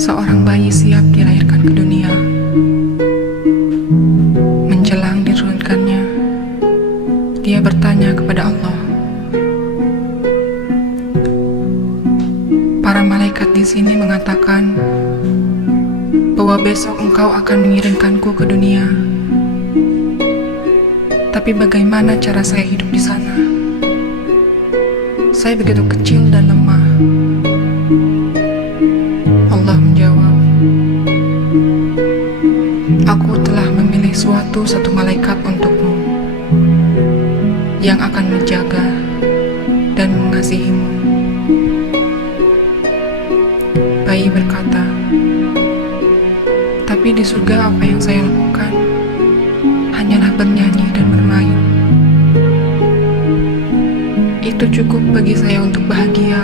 Seorang bayi siap dilahirkan ke dunia. Menjelang diturunkannya, dia bertanya kepada Allah. Para malaikat di sini mengatakan bahwa besok engkau akan mengirimkanku ke dunia. Tapi bagaimana cara saya hidup di sana? Saya begitu kecil dan lemah. Allah menjawab, aku telah memilih satu malaikat untukmu yang akan menjaga dan mengasihimu. Bayi berkata, tapi di surga apa yang saya lakukan? Hanyalah bernyanyi dan bermain. Itu cukup bagi saya untuk bahagia.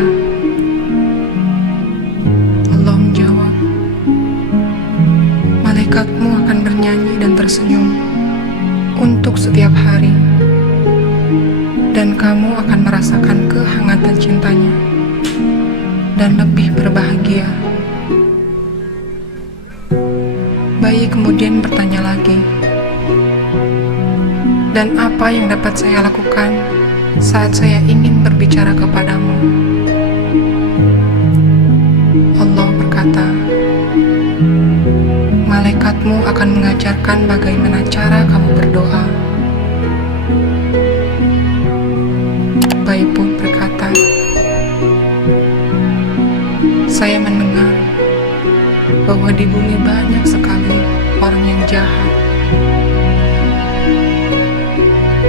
Allah menjawab, malaikatmu akan bernyanyi dan tersenyum untuk setiap hari, dan kamu akan merasakan kehangatan cintanya dan lebih berbahagia. Bayi kemudian bertanya lagi, dan apa yang dapat saya lakukan saat saya ingin berbicara kepadamu? Allah berkata, malaikatmu akan mengajarkan bagaimana cara kamu berdoa. Bayi pun berkata, saya mendengar bahwa di bumi banyak sekali orang yang jahat.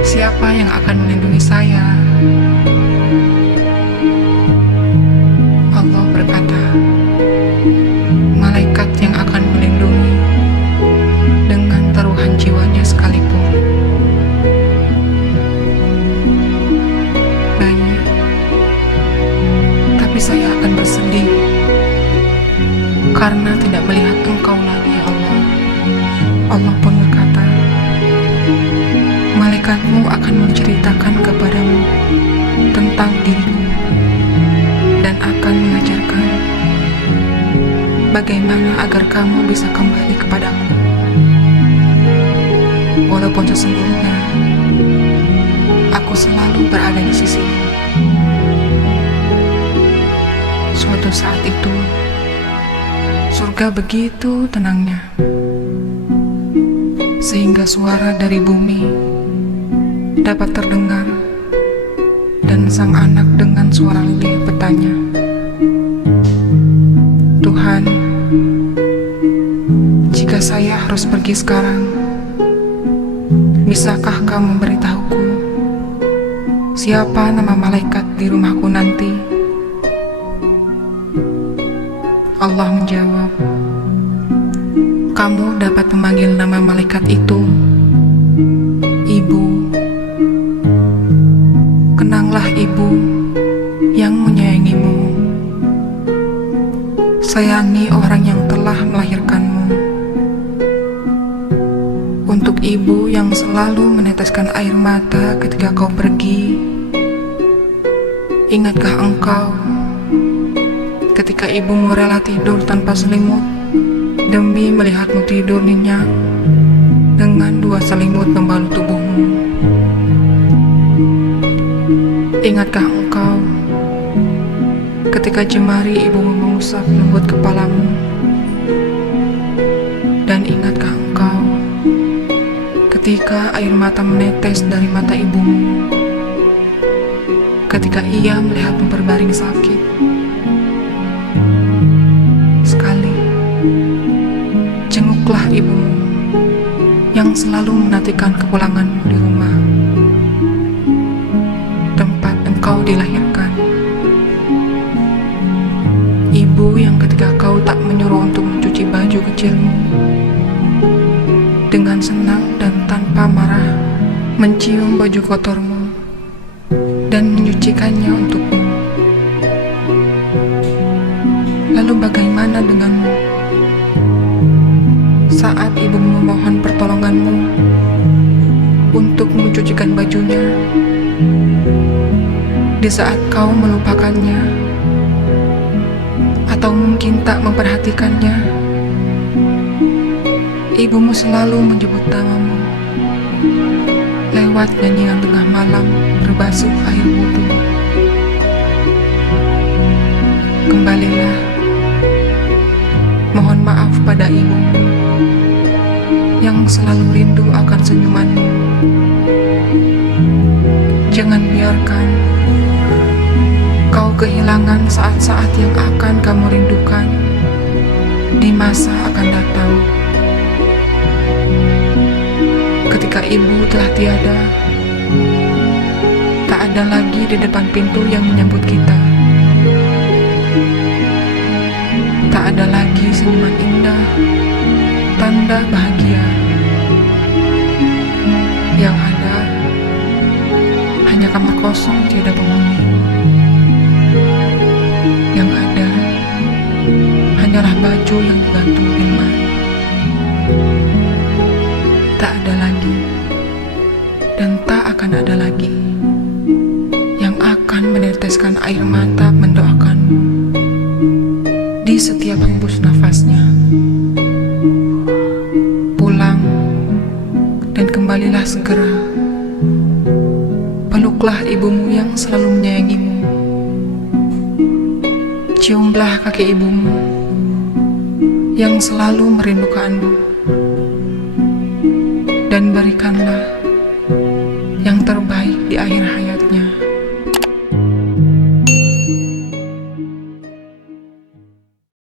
Siapa yang akan melindungi saya? Allah berkata, malaikat yang akan melindungi dengan taruhan jiwanya sekalipun. Bayi, tapi saya akan bersedih karena tidak melihat engkau lagi, ya Allah. Allah pun berkata, malaikatmu akan menceritakan kepadamu tentang dirimu dan akan mengajarkan bagaimana agar kamu bisa kembali kepadaku. Walaupun sesungguhnya aku selalu berada di sisimu. Suatu saat itu surga begitu tenangnya, sehingga suara dari bumi dapat terdengar, dan sang anak dengan suara lirih bertanya, Tuhan, jika saya harus pergi sekarang, bisakah kamu memberitahuku siapa nama malaikat di rumahku nanti? Allah menjawab, kamu dapat memanggil nama malaikat itu Ibu. Kenanglah Ibu yang menyayangimu. Sayangi orang yang telah melahirkanmu. Untuk Ibu yang selalu meneteskan air mata ketika kau pergi, ingatkah engkau ketika ibumu rela tidur tanpa selimut demi melihatmu tidur nyenyak dengan 2 selimut membalut tubuhmu? Ingatkah engkau ketika jemari ibumu mengusap lembut kepalamu? Dan ingatkah engkau ketika air mata menetes dari mata ibumu ketika ia melihatmu berbaring sakit? Sekali, jenguklah ibumu yang selalu menantikan kepulanganmu di rumah tempat engkau dilahirkan. Ibu yang ketika kau tak menyuruh untuk mencuci baju kecilmu, dengan senang dan tanpa marah mencium baju kotormu dan menyucikannya untukmu. Lalu bagaimana denganmu saat ibumu memohon pertolonganmu untuk mencucikan bajunya, di saat kau melupakannya atau mungkin tak memperhatikannya. Ibumu selalu menyebut namamu lewat nyanyian tengah malam berbasuh air wudhu. Kembalilah, mohon maaf pada ibumu yang selalu rindu akan senyumanmu. Jangan biarkan kau kehilangan saat-saat yang akan kamu rindukan di masa akan datang. Ketika ibu telah tiada, tak ada lagi di depan pintu yang menyambut kita. Tak ada lagi senyuman indah, tanda bahagia. Yang ada hanya kamar kosong tiada penghuni. Yang ada hanyalah baju yang digantung di lemari. Tak ada lagi dan tak akan ada lagi yang akan meneteskan air mata mendoakanmu di setiap hembus nafasnya. Pulang dan kembalilah segera. Peluklah ibumu yang selalu menyayangimu. Ciumlah kaki ibumu yang selalu merindukanmu. Dan berikanlah